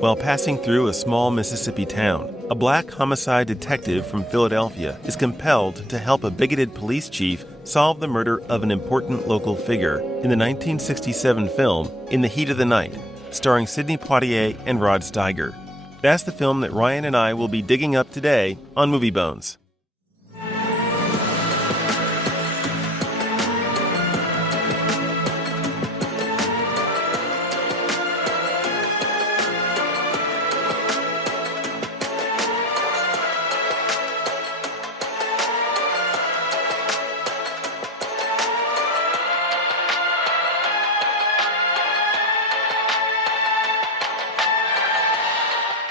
While passing through a small Mississippi town, a black homicide detective from Philadelphia is compelled to help a bigoted police chief solve the murder of an important local figure in the 1967 film In the Heat of the Night, starring Sidney Poitier and Rod Steiger. That's the film that Ryan and I will be digging up today on Movie Bones.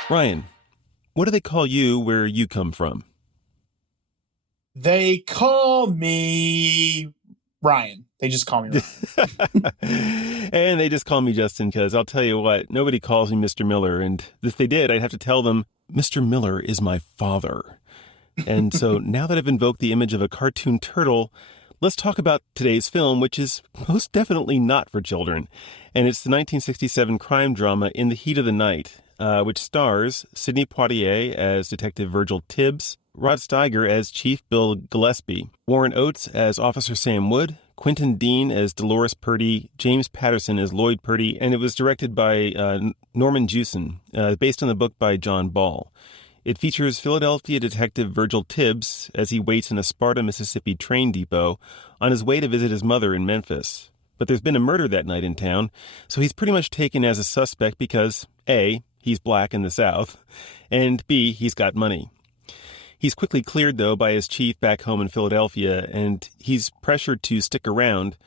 Ryan, what do they call you where you come from? They call me Ryan. They just call me Ryan. And they just call me Justin because I'll tell you what, nobody calls me Mr. Miller. And if they did, I'd have to tell them, Mr. Miller is my father. And so now that I've invoked the image of a cartoon turtle, let's talk about today's film, which is most definitely not for children. And it's the 1967 crime drama In the Heat of the Night, which stars Sidney Poitier as Detective Virgil Tibbs, Rod Steiger as Chief Bill Gillespie, Warren Oates as Officer Sam Wood, Quentin Dean as Dolores Purdy, James Patterson as Lloyd Purdy, and it was directed by Norman Jewson, based on the book by John Ball. It features Philadelphia Detective Virgil Tibbs as he waits in a Sparta, Mississippi train depot on his way to visit his mother in Memphis. But there's been a murder that night in town, so he's pretty much taken as a suspect because, A, he's black in the South, and B, he's got money. He's quickly cleared, though, by his chief back home in Philadelphia, and he's pressured to stick around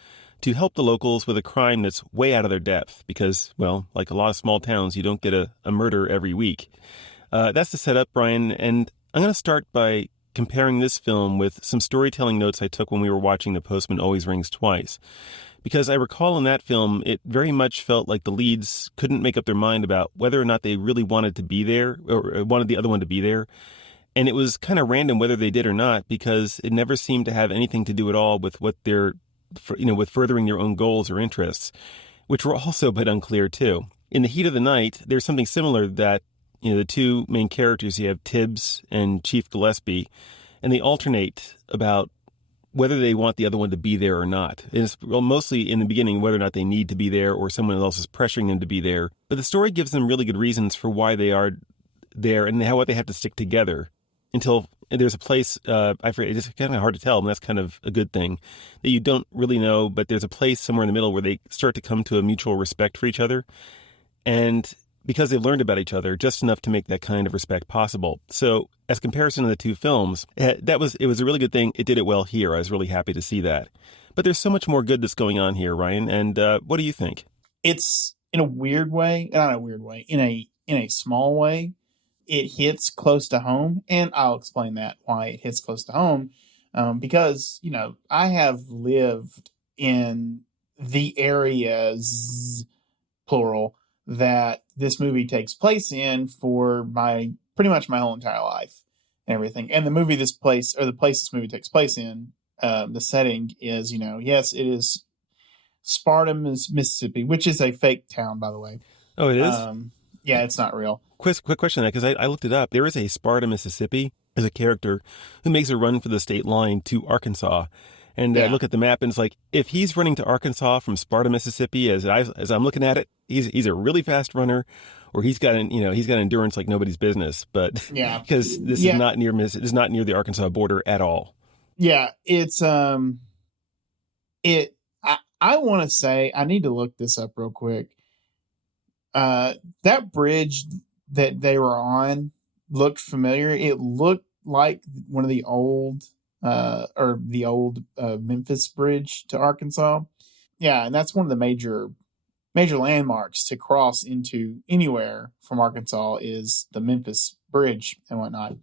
to help the locals with a crime that's way out of their depth because, well, like a lot of small towns, you don't get a murder every week. That's the setup, Brian, and I'm going to start by comparing this film with some storytelling notes I took when we were watching The Postman Always Rings Twice. Because I recall in that film, it very much felt like the leads couldn't make up their mind about whether or not they really wanted to be there or wanted the other one to be there. And it was kind of random whether they did or not because it never seemed to have anything to do at all with what they're, with furthering their own goals or interests, which were also a bit unclear too. In The Heat of the Night, there's something similar that, the two main characters, you have Tibbs and Chief Gillespie, and they alternate about whether they want the other one to be there or not. And it's mostly in the beginning whether or not they need to be there or someone else is pressuring them to be there. But the story gives them really good reasons for why they are there and what they have to stick together until there's a place, I forget, it's kind of hard to tell, and that's kind of a good thing, that you don't really know, but there's a place somewhere in the middle where they start to come to a mutual respect for each other. And because they've learned about each other just enough to make that kind of respect possible. So as comparison to the two films, it was a really good thing. It did it well here. I was really happy to see that. But there's so much more good that's going on here, Ryan. And what do you think? It's in a weird way, not a weird way, in a small way, it hits close to home. And I'll explain that why it hits close to home. Because, I have lived in the areas, plural, that this movie takes place in for pretty much my whole entire life and everything. And the place this movie takes place in, the setting is, yes, it is Sparta, Mississippi, which is a fake town, by the way. Oh, it is? Yeah, it's not real. Quick question on that, because I looked it up. There is a Sparta, Mississippi as a character who makes a run for the state line to Arkansas. And I look at the map and it's like, if he's running to Arkansas from Sparta, Mississippi, as I'm looking at it, he's a really fast runner, or he's got endurance like nobody's business. But because this is not near the Arkansas border at all. Yeah, it's I want to say, I need to look this up real quick. That bridge that they were on looked familiar. It looked like one of the old Memphis Bridge to Arkansas. Yeah, and that's one of the major landmarks to cross into anywhere from Arkansas is the Memphis Bridge and whatnot.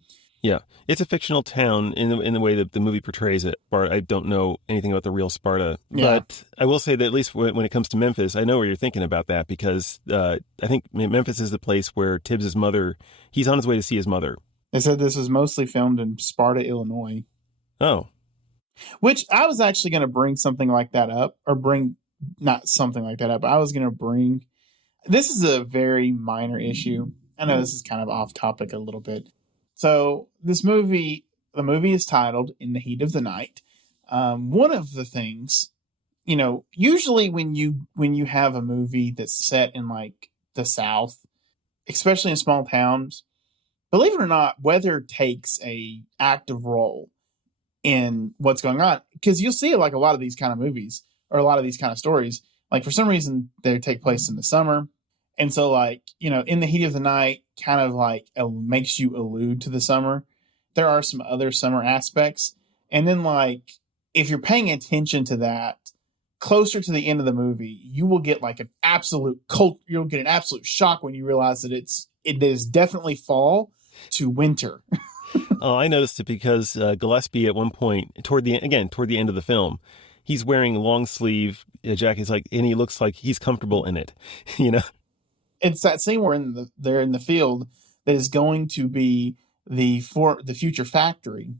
Yeah, it's a fictional town in the way that the movie portrays it. But I don't know anything about the real Sparta. Yeah. But I will say that at least when it comes to Memphis, I know where you're thinking about that because I think Memphis is the place where Tibbs' mother, he's on his way to see his mother. They said this was mostly filmed in Sparta, Illinois. Oh. Which I was actually going to bring something like that up, or not something like that up. I was going to bring, This is a very minor issue. I know this is kind of off topic a little bit. So the movie is titled "In the Heat of the Night." One of the things, usually when you have a movie that's set in like the South, especially in small towns, believe it or not, weather takes a active role in what's going on, because you'll see like a lot of these kind of movies or a lot of these kind of stories, like for some reason they take place in the summer. And so like, In the Heat of the Night kind of like makes you allude to the summer. There are some other summer aspects. And then like, if you're paying attention to that closer to the end of the movie, you will get like you'll get an absolute shock when you realize that it is definitely fall to winter. Oh, I noticed it because Gillespie at one point, toward the end of the film, he's wearing long sleeve jackets, and he looks like he's comfortable in it. It's that scene where they're in the field that is going to be the future factory,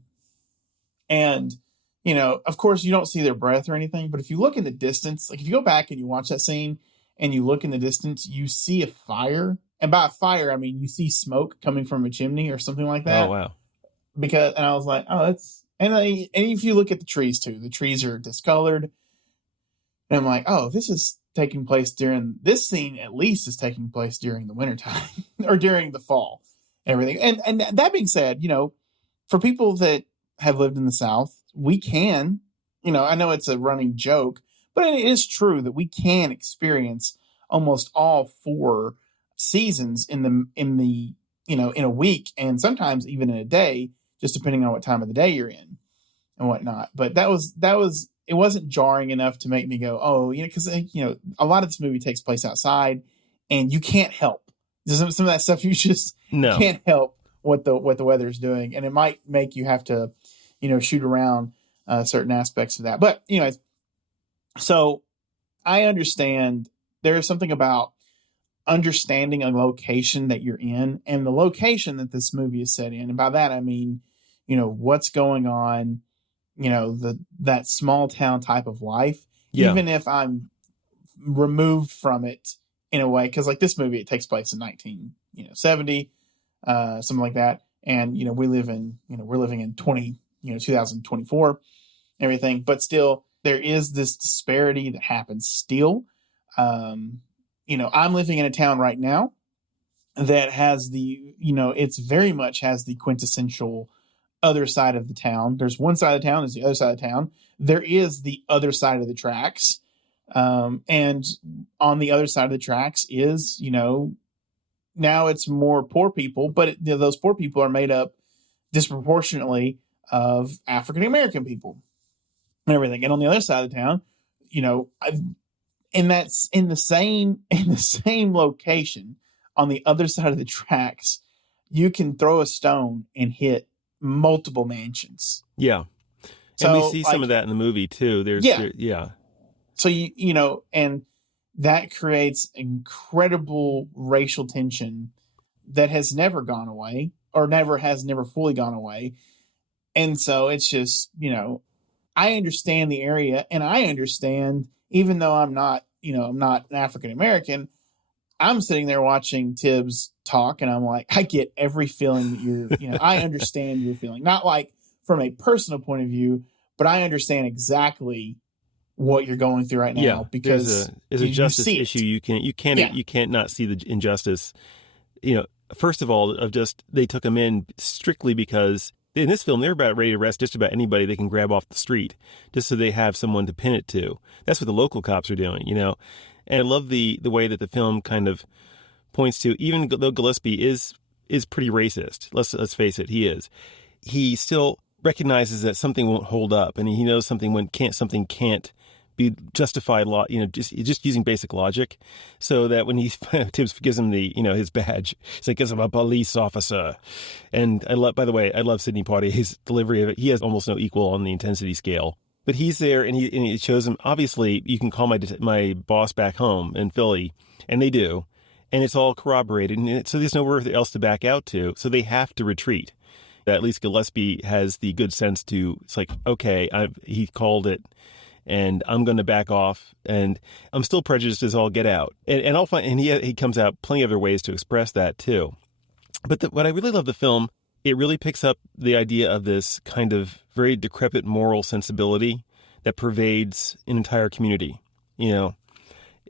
and of course you don't see their breath or anything, but if you look in the distance, like if you go back and you watch that scene and you look in the distance, you see a fire, and by a fire I mean you see smoke coming from a chimney or something like that. Oh wow! And I was like, oh, that's and if you look at the trees too, the trees are discolored, and I'm like, oh, this scene at least is taking place during the wintertime or during the fall and everything. And that being said, for people that have lived in the South, we can, I know it's a running joke, but it is true that we can experience almost all 4 seasons in a week, and sometimes even in a day, just depending on what time of the day you're in and whatnot. But that was it wasn't jarring enough to make me go, oh, because a lot of this movie takes place outside, and you can't help some of that stuff. You just can't help what the weather is doing, and it might make you have to, shoot around certain aspects of that. But anyways, so I understand there is something about understanding a location that you're in and the location that this movie is set in, and by that I mean, what's going on. That small town type of life, even if I'm removed from it in a way, because like this movie, it takes place in 1970, something like that. And, we're living in 2024, everything, but still there is this disparity that happens still. I'm living in a town right now that has it's very much has the quintessential other side of the town. There's one side of the town, there's the other side of the town. There is the other side of the tracks. And on the other side of the tracks is, now it's more poor people, but those poor people are made up disproportionately of African American people and everything. And on the other side of the town, and that's in the same location on the other side of the tracks, you can throw a stone and hit multiple mansions. Yeah. So, and we see some of that in the movie too. So and that creates incredible racial tension that has never gone away, or never fully gone away. And so it's just, I understand the area, and I understand, even though I'm not an African American, I'm sitting there watching Tibbs talk, and I'm like, I get every feeling that you're, I understand your feeling. Not like from a personal point of view, but I understand exactly what you're going through right now, because there's a justice issue. You can't not see the injustice. First of all, they took him in strictly because in this film, they're about ready to arrest just about anybody they can grab off the street, just so they have someone to pin it to. That's what the local cops are doing, And I love the way that the film kind of points to, even though Gillespie is pretty racist, let's face it, he is. He still recognizes that something won't hold up, and he knows something can't be justified just using basic logic, so that when Tibbs gives him his badge, he's like, "Because I'm a police officer." And I love Sidney Poitier's delivery of it. He has almost no equal on the intensity scale. But he's there, and it shows him, obviously, you can call my boss back home in Philly, and they do, and it's all corroborated, and so there's nowhere else to back out to, so they have to retreat. At least Gillespie has the good sense to, it's like, okay, he called it, and I'm going to back off, and I'm still prejudiced as all get out. And I'll find, and he comes out plenty of other ways to express that too. But what I really love the film, it really picks up the idea of this kind of very decrepit moral sensibility that pervades an entire community, you know,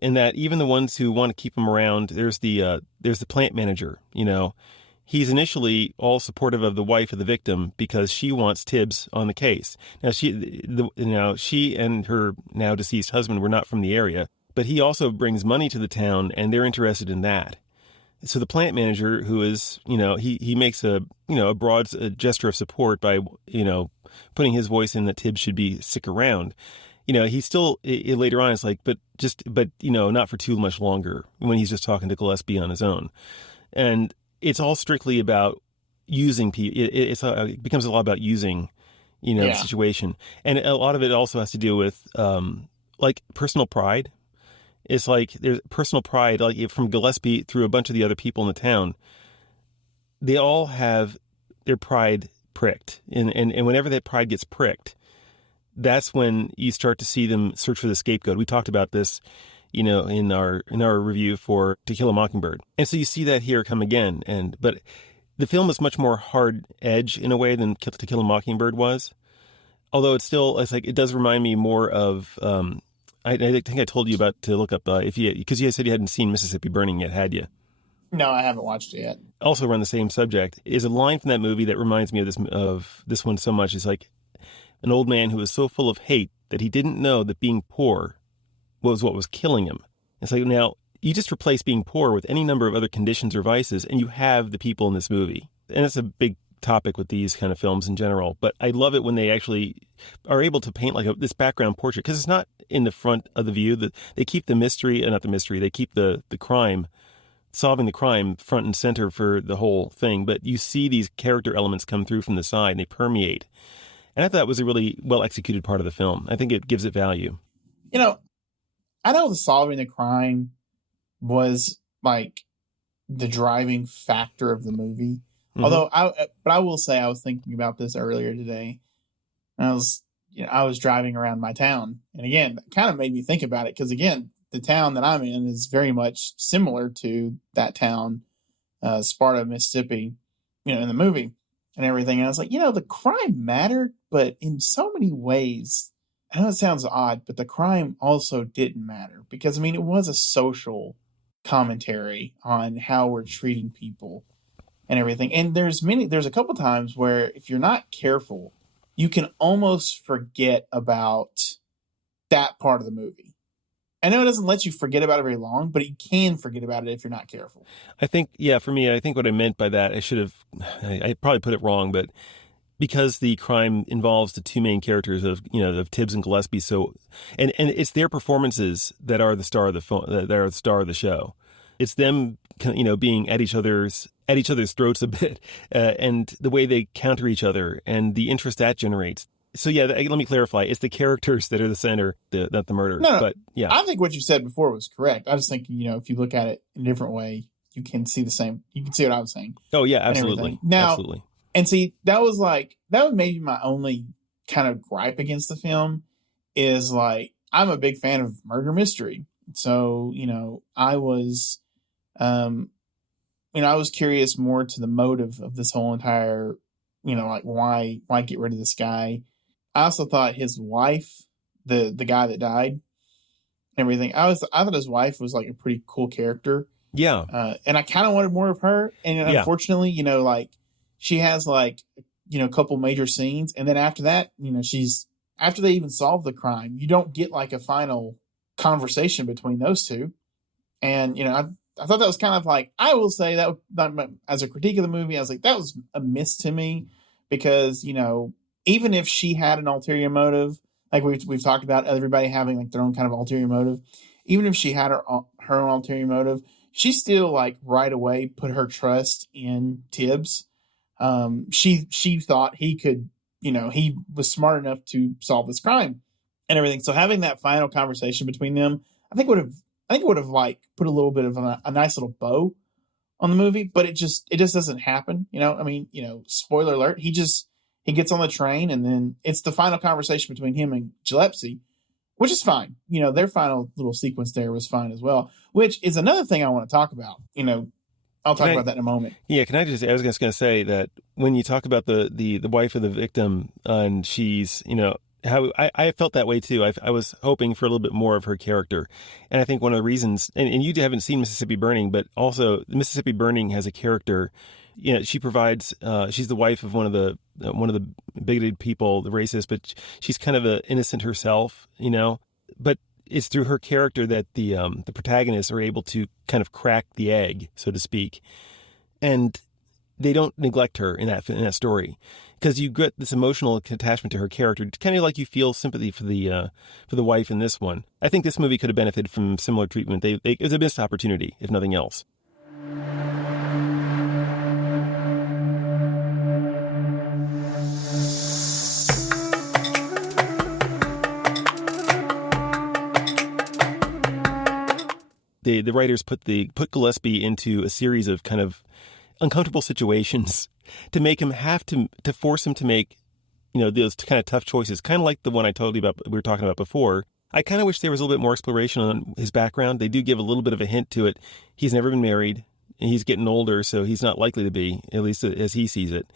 and that even the ones who want to keep him around, there's the plant manager, you know, he's initially all supportive of the wife of the victim because she wants Tibbs on the case. Now she and her now deceased husband were not from the area, but he also brings money to the town and they're interested in that. So the plant manager, who is, you know, he makes a broad gesture of support by, you know, putting his voice in that Tibbs should stick around. You know, he still later on is like, but you know, not for too much longer when he's just talking to Gillespie on his own. And it's all strictly about using people. It becomes a lot about using, you know, the situation. And a lot of it also has to do with like personal pride. It's like there's personal pride, like from Gillespie through a bunch of the other people in the town. They all have their pride pricked. And whenever that pride gets pricked, that's when you start to see them search for the scapegoat. We talked about this, you know, in our review for To Kill a Mockingbird. And so you see that here come again. But the film is much more hard edge in a way than To Kill a Mockingbird was. Although it's like it does remind me more of I think I told you about to look up because you said you hadn't seen Mississippi Burning yet, had you? No, I haven't watched it yet. Also around the same subject is a line from that movie that reminds me of this one so much. It's like an old man who was so full of hate that he didn't know that being poor was what was killing him. It's like, now you just replace being poor with any number of other conditions or vices, and you have the people in this movie. And it's a big topic with these kind of films in general. But I love it when they actually are able to paint like this background portrait, because it's not in the front of the view. That they keep the mystery, not the mystery. They keep the crime, solving the crime, front and center for the whole thing. But you see these character elements come through from the side, and they permeate. And I thought it was a really well executed part of the film. I think it gives it value. You know, I know the solving the crime was like the driving factor of the movie. Mm-hmm. Although I will say I was thinking about this earlier today. I was driving around my town, and again, that kind of made me think about it because again, the town that I'm in is very much similar to that town, Sparta, Mississippi, you know, in the movie and everything. And I was like, you know, the crime mattered, but in so many ways, I know it sounds odd, but the crime also didn't matter because, I mean, it was a social commentary on how we're treating people and everything. And there's a couple times where if you're not careful, you can almost forget about that part of the movie. I know it doesn't let you forget about it very long, but you can forget about it if you're not careful. I think, for me, I think what I meant by that, I probably put it wrong, but because the crime involves the two main characters of Tibbs and Gillespie, so and it's their performances that are the star of the film, that are the star of the show. It's them, you know, being at each other's throats a bit, and the way they counter each other and the interest that generates. So let me clarify: it's the characters that are the center, not the murder. No, but yeah, I think what you said before was correct. I just think, you know, if you look at it in a different way, you can see the same. You can see what I was saying. Oh yeah, absolutely. Now, absolutely. And see, that was maybe my only kind of gripe against the film is like, I'm a big fan of murder mystery. So, you know, I was curious more to the motive of this whole entire, you know, like why get rid of this guy? I also thought his wife, the guy that died and everything, I thought his wife was like a pretty cool character. Yeah. And I kind of wanted more of her. And unfortunately, you know, like, she has like, you know, a couple major scenes. And then after that, you know, after they even solve the crime, you don't get like a final conversation between those two. And, you know, I thought that was kind of like, I will say that as a critique of the movie, I was like, that was a miss to me because, you know, even if she had an ulterior motive, like we've talked about everybody having like their own kind of ulterior motive, even if she had her own ulterior motive, she still like right away put her trust in Tibbs. She thought he could, you know, he was smart enough to solve this crime and everything. So having that final conversation between them, I think would have like put a little bit of a nice little bow on the movie, but it just doesn't happen. You know, I mean, you know, spoiler alert, he gets on the train and then it's the final conversation between him and Gillespie. which is fine. Their final little sequence there was fine as well, which is another thing I want to talk about. I'll talk about that in a moment. Yeah, I was just going to say that when you talk about the wife of the victim, and she's, how I felt that way too. I was hoping for a little bit more of her character. And I think one of the reasons, and you haven't seen Mississippi Burning, but also Mississippi Burning has a character. She provides, she's the wife of one of the bigoted people, the racist, but she's kind of innocent herself, but it's through her character that the protagonists are able to kind of crack the egg, so to speak. And they don't neglect her in that story, because you get this emotional attachment to her character, kind of like you feel sympathy for the wife in this one. I think this movie could have benefited from similar treatment. It was a missed opportunity, if nothing else. The writers put Gillespie into a series of kind of uncomfortable situations to make him have to force him to make, those kind of tough choices, kind of like the one I told you about, we were talking about before. I kind of wish there was a little bit more exploration on his background. They do give a little bit of a hint to it. He's never been married, and he's getting older, so he's not likely to be, at least as he sees it.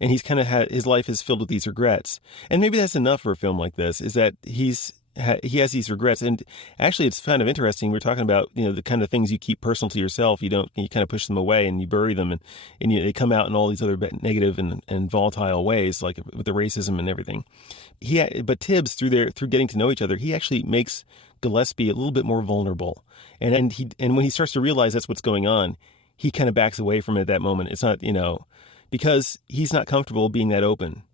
And he's kind of his life is filled with these regrets. And maybe that's enough for a film like this, is that he has these regrets. And actually, it's kind of interesting. We're talking about, the kind of things you keep personal to yourself. You kind of push them away and you bury them, and they come out in all these other negative and volatile ways, like with the racism and everything. But Tibbs, through getting to know each other, he actually makes Gillespie a little bit more vulnerable. And when he starts to realize that's what's going on, he kind of backs away from it at that moment. It's not, because he's not comfortable being that open.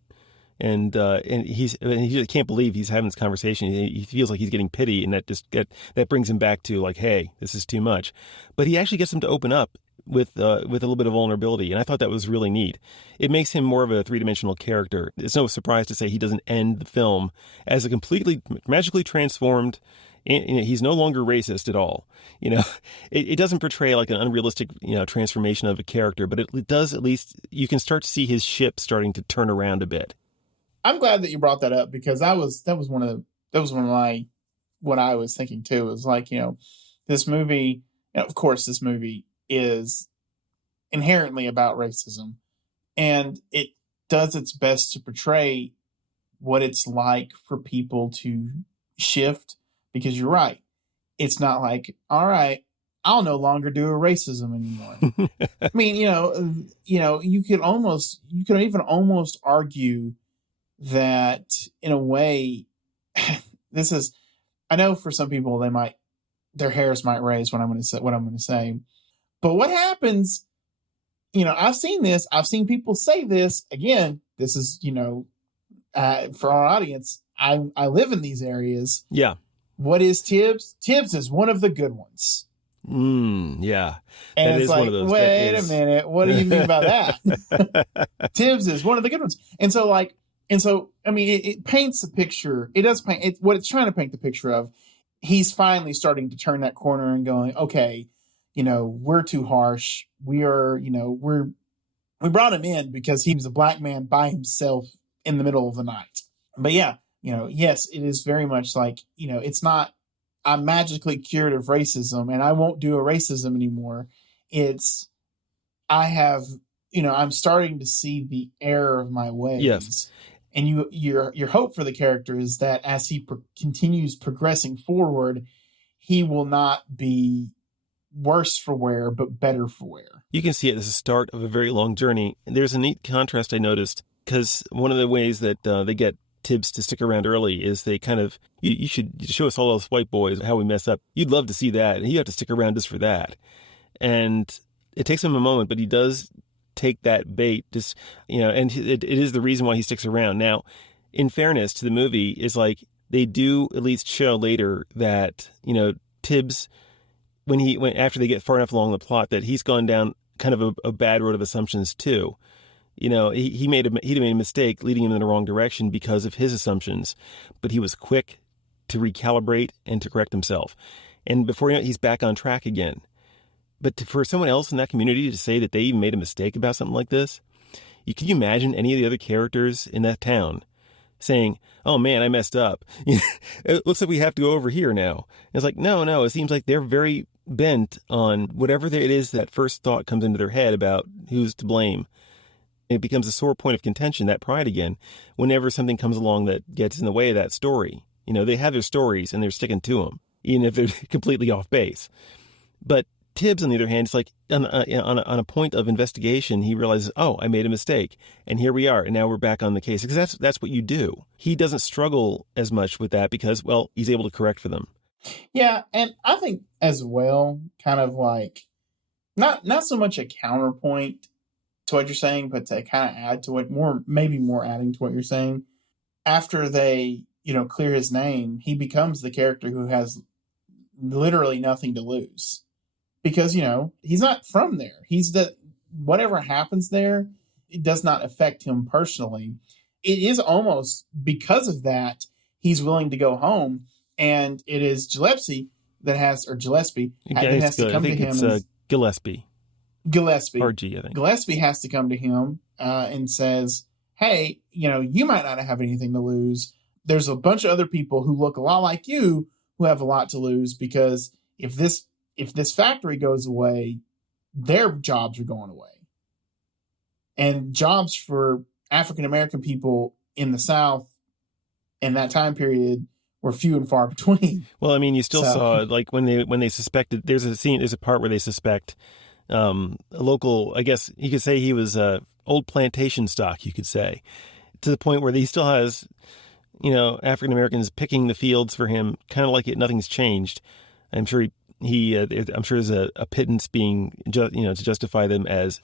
And he just can't believe he's having this conversation. He feels like he's getting pity, and that brings him back to like, hey, this is too much. But he actually gets him to open up with a little bit of vulnerability, and I thought that was really neat. It makes him more of a three-dimensional character. It's no surprise to say he doesn't end the film as a completely magically transformed. He's no longer racist at all. It doesn't portray like an unrealistic, transformation of a character, but it does, at least you can start to see his ship starting to turn around a bit. I'm glad that you brought that up, because that was one of my what I was thinking too. It was like, this movie, of course, this movie is inherently about racism, and it does its best to portray what it's like for people to shift. Because you're right, it's not like, all right, I'll no longer do a racism anymore. I mean, you could even almost argue that in a way, I know for some people their hairs might raise what I'm going to say, but what happens, I've seen people say this again. This is, for our audience, I live in these areas. Yeah. What is Tibbs? Tibbs is one of the good ones. Yeah. And that it's like, wait a minute, what do you mean by that? Tibbs is one of the good ones. And so, I mean, it paints a picture. It does paint what it's trying to paint the picture of. He's finally starting to turn that corner and going, okay, we're too harsh. We brought him in because he was a black man by himself in the middle of the night. But yeah, yes, it is very much like, it's not, I'm magically cured of racism and I won't do a racism anymore. It's, I'm starting to see the error of my ways. Yes. And your hope for the character is that as he continues progressing forward, he will not be worse for wear, but better for wear. You can see it as a start of a very long journey. There's a neat contrast I noticed, because one of the ways that they get Tibbs to stick around early is they kind of, you should show us all those white boys how we mess up. You'd love to see that, and you have to stick around just for that. And it takes him a moment, but he does take that bait, just, and it is the reason why he sticks around. Now, in fairness to the movie, is like they do at least show later that, Tibbs, after they get far enough along the plot, that he's gone down kind of a bad road of assumptions too. He made a mistake leading him in the wrong direction because of his assumptions, but he was quick to recalibrate and to correct himself. And before you know it, he's back on track again. But for someone else in that community to say that they even made a mistake about something like this, can you imagine any of the other characters in that town saying, "Oh man, I messed up. It looks like we have to go over here now." It's like, no. It seems like they're very bent on whatever it is that first thought comes into their head about who's to blame. It becomes a sore point of contention, that pride again, whenever something comes along that gets in the way of that story. They have their stories and they're sticking to them, even if they're completely off base. But Tibbs, on the other hand, it's like on a point of investigation, he realizes, oh, I made a mistake, and here we are, and now we're back on the case. Because that's what you do. He doesn't struggle as much with that because, well, he's able to correct for them. Yeah, and I think as well, kind of like not so much a counterpoint to what you're saying, but to kind of add to it maybe more adding to what you're saying. After they, clear his name, he becomes the character who has literally nothing to lose. Because, he's not from there. Whatever happens there, it does not affect him personally. It is almost because of that, he's willing to go home. And it is Gillespie that has to come to him. It's Gillespie. Gillespie. RG, I think. Gillespie has to come to him and says, hey, you might not have anything to lose. There's a bunch of other people who look a lot like you who have a lot to lose, because if this factory goes away, their jobs are going away. And jobs for African-American people in the South in that time period were few and far between. Well, I mean, you still saw, like, when they suspected, there's a part where they suspect a local, I guess you could say he was old plantation stock, you could say, to the point where he still has, African-Americans picking the fields for him, kind of like nothing's changed. I'm sure I'm sure there's a pittance being, to justify them as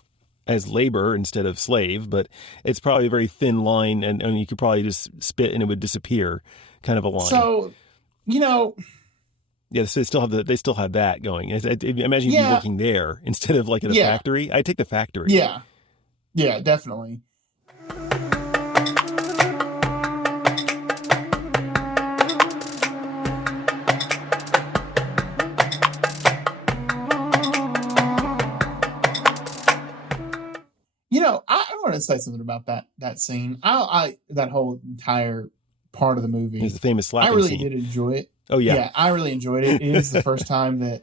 labor instead of slave, but it's probably a very thin line, and you could probably just spit and it would disappear, kind of a line. So, yeah, so they still have that going. Imagine you'd be working there instead of like at a factory. I'd take the factory. Yeah, definitely. I want to say something about that scene. That whole entire part of the movie. It's the famous slapping I really scene. did enjoy it. Oh yeah, I really enjoyed it. It is the first time that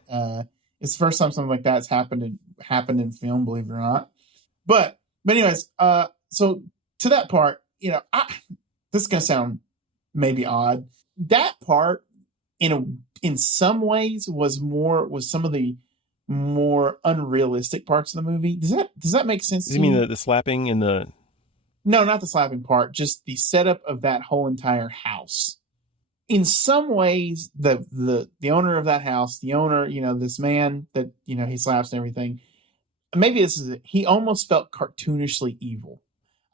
it's the first time something like that's happened in film, believe it or not. But anyways, so to that part, this is gonna sound maybe odd. That part, in some ways, was some of the more unrealistic parts of the movie. Does that make sense? You mean the slapping and the? No, not the slapping part. Just the setup of that whole entire house. In some ways, the owner of that house, this man that he slaps and everything. Maybe this is it. He almost felt cartoonishly evil.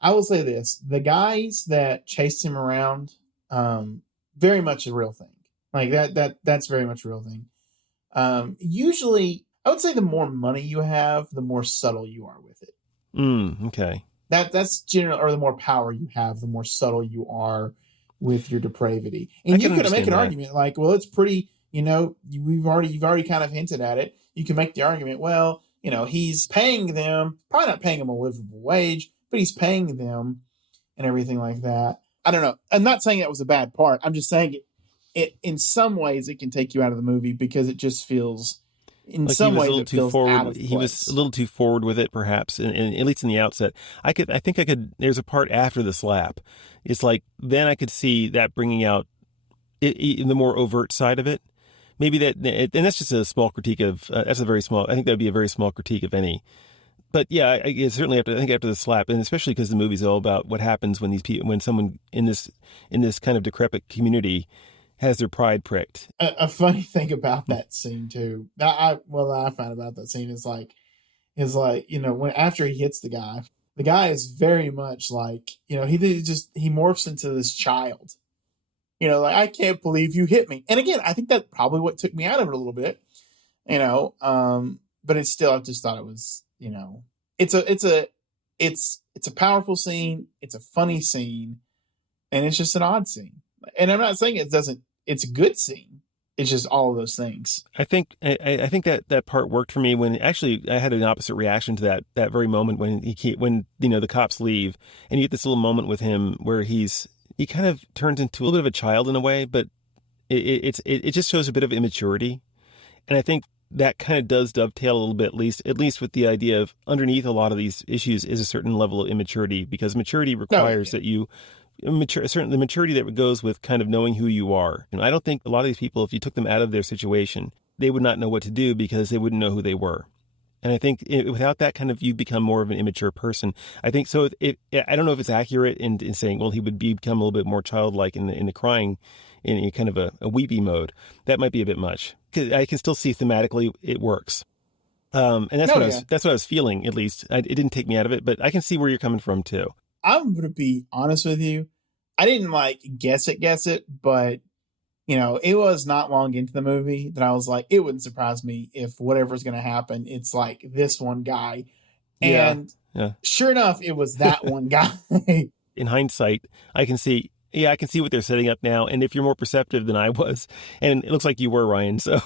I will say this: the guys that chased him around, very much a real thing. Like that's very much a real thing. Usually, I would say the more money you have, the more subtle you are with it. Okay. That's general, or the more power you have, the more subtle you are with your depravity. And you could make an argument like, well, it's pretty. You've already kind of hinted at it. You can make the argument, well, he's paying them, probably not paying them a livable wage, but he's paying them and everything like that. I don't know. I'm not saying that was a bad part. I'm just saying it in some ways it can take you out of the movie because it just feels. In like some he was ways, a little too forward. He was a little too forward with it, perhaps, and at least in the outset. I think I could. There's a part after the slap. It's like then I could see that bringing out the more overt side of it. Maybe that, and that's just a small critique of. That's a very small. I think that would be a very small critique of any. But yeah, I certainly after the slap, and especially because the movie's all about what happens when someone in this kind of decrepit community has their pride pricked. A funny thing about that scene too, that I find about that scene is like when after he hits the guy is very much like he morphs into this child. Like, I can't believe you hit me. And again, I think that's probably what took me out of it a little bit. But it's still, I just thought it was it's a powerful scene. It's a funny scene, and it's just an odd scene. And I'm not saying it's a good scene. It's just all of those things. I think that part worked for me when actually I had an opposite reaction to that very moment when the cops leave and you get this little moment with him where he's he kind of turns into a little bit of a child in a way, but it just shows a bit of immaturity. And I think that kind of does dovetail a little bit, at least with the idea of underneath a lot of these issues is a certain level of immaturity, because maturity requires that you the maturity that goes with kind of knowing who you are. And I don't think a lot of these people, if you took them out of their situation, they would not know what to do because they wouldn't know who they were. And I think without that kind of, you become more of an immature person. I think so. I don't know if it's accurate in saying, well, he would become a little bit more childlike in the crying, in kind of a weepy mode. That might be a bit much. 'Cause I can still see thematically it works. And that's that's what I was feeling, at least. It didn't take me out of it, but I can see where you're coming from too. I'm going to be honest with you. I didn't like guess it, but it was not long into the movie that I was like, it wouldn't surprise me if whatever's going to happen, it's like this one guy. And sure enough, it was that one guy. In hindsight, I can see what they're setting up now. And if you're more perceptive than I was, and it looks like you were, Ryan, so,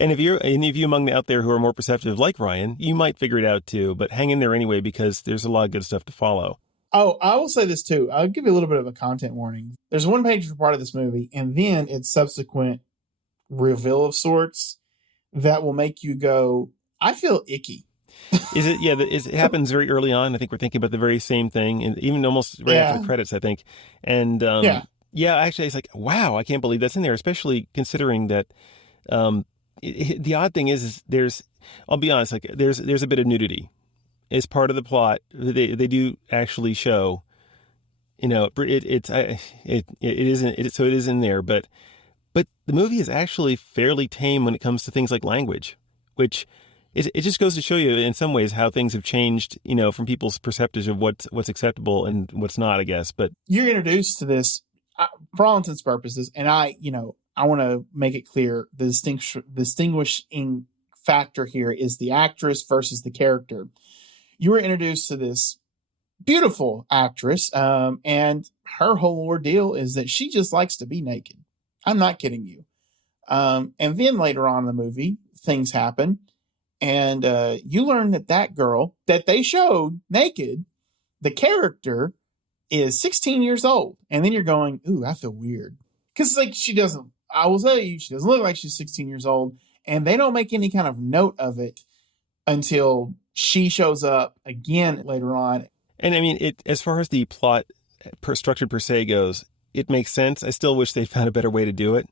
and if you among out there who are more perceptive like Ryan, you might figure it out too, but hang in there anyway, because there's a lot of good stuff to follow. Oh, I will say this too. I'll give you a little bit of a content warning. There's one page for part of this movie, and then its subsequent reveal of sorts that will make you go, I feel icky. Is it? Yeah, it happens very early on. I think we're thinking about the very same thing, and even almost right after the credits, I think. And actually, it's like, wow, I can't believe that's in there, especially considering that the odd thing is there's, I'll be honest, like there's a bit of nudity as part of the plot. They do actually show, it is in there, but the movie is actually fairly tame when it comes to things like language, which it just goes to show you in some ways how things have changed, from people's perceptions of what's acceptable and what's not, I guess. But you're introduced to this for all intents and purposes, and I want to make it clear the distinguishing factor here is the actress versus the character. You were introduced to this beautiful actress, and her whole ordeal is that she just likes to be naked. I'm not kidding you. And then later on in the movie, things happen, and you learn that girl that they showed naked, the character is 16 years old. And then you're going, ooh, I feel weird. Because I will tell you, she doesn't look like she's 16 years old, and they don't make any kind of note of it until she shows up again later on. And I mean, as far as the plot structured per se goes, it makes sense. I still wish they'd found a better way to do it,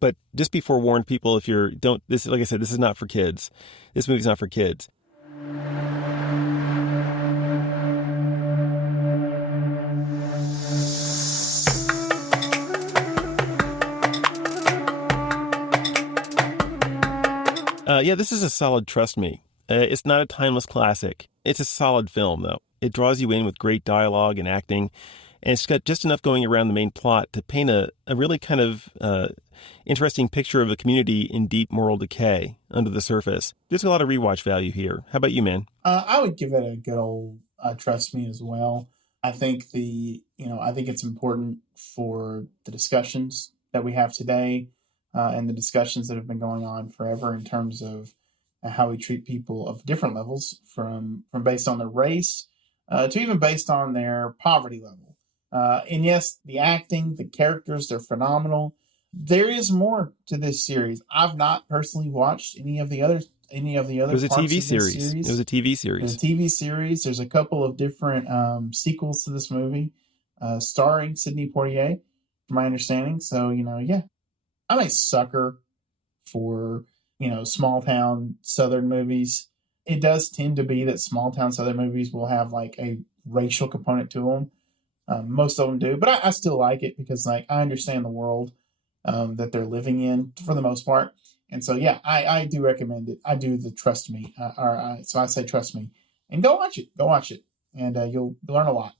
but just be forewarned, people, if like I said, this is not for kids. This movie's not for kids. This is a solid trust me. It's not a timeless classic. It's a solid film, though. It draws you in with great dialogue and acting, and it's got just enough going around the main plot to paint a really kind of interesting picture of a community in deep moral decay under the surface. There's a lot of rewatch value here. How about you, man? I would give it a good old trust me as well. I think I think it's important for the discussions that we have today, and the discussions that have been going on forever in terms of how we treat people of different levels, from based on their race to even based on their poverty level. And yes, the acting, the characters, they're phenomenal. There is more to this series. I've not personally watched any of the other. It was a TV series. It was a TV series. There's a TV series. There's a couple of different sequels to this movie, starring Sidney Poitier, from my understanding. So I'm a sucker for small town Southern movies. It does tend to be that small town Southern movies will have like a racial component to them. Most of them do, but I still like it because I understand the world that they're living in for the most part. And so, I do recommend it. I do the trust me. So I say trust me, and go watch it, and you'll learn a lot.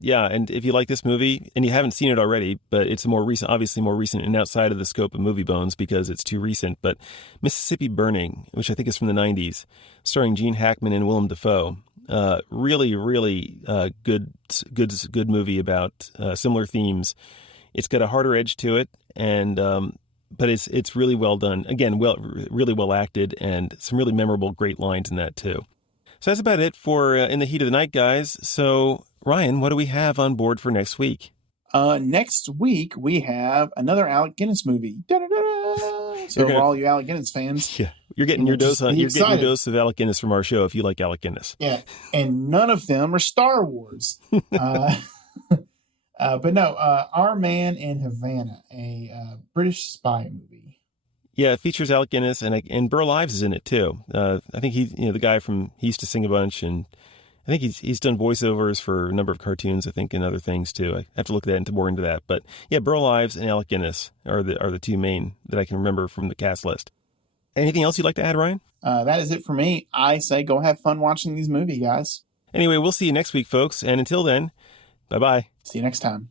Yeah, and if you like this movie, and you haven't seen it already, but it's obviously more recent and outside of the scope of Movie Bones because it's too recent, but Mississippi Burning, which I think is from the 90s, starring Gene Hackman and Willem Dafoe. Really, really good movie about similar themes. It's got a harder edge to it, and but it's really well done. Again, really well acted, and some really memorable, great lines in that too. So that's about it for In the Heat of the Night, guys. So, Ryan, what do we have on board for next week? Next week, we have another Alec Guinness movie. Da-da-da-da! So, for all you Alec Guinness fans, yeah, you're getting your dose. You're getting your dose of Alec Guinness from our show if you like Alec Guinness. Yeah, and none of them are Star Wars. But no, Our Man in Havana, a British spy movie. Yeah, it features Alec Guinness, and Burl Ives is in it too. I think the guy he used to sing a bunch, and I think he's done voiceovers for a number of cartoons, I think, and other things too. I have to look more into that. But yeah, Burl Ives and Alec Guinness are the two main that I can remember from the cast list. Anything else you'd like to add, Ryan? That is it for me. I say go have fun watching these movies, guys. Anyway, we'll see you next week, folks. And until then, bye-bye. See you next time.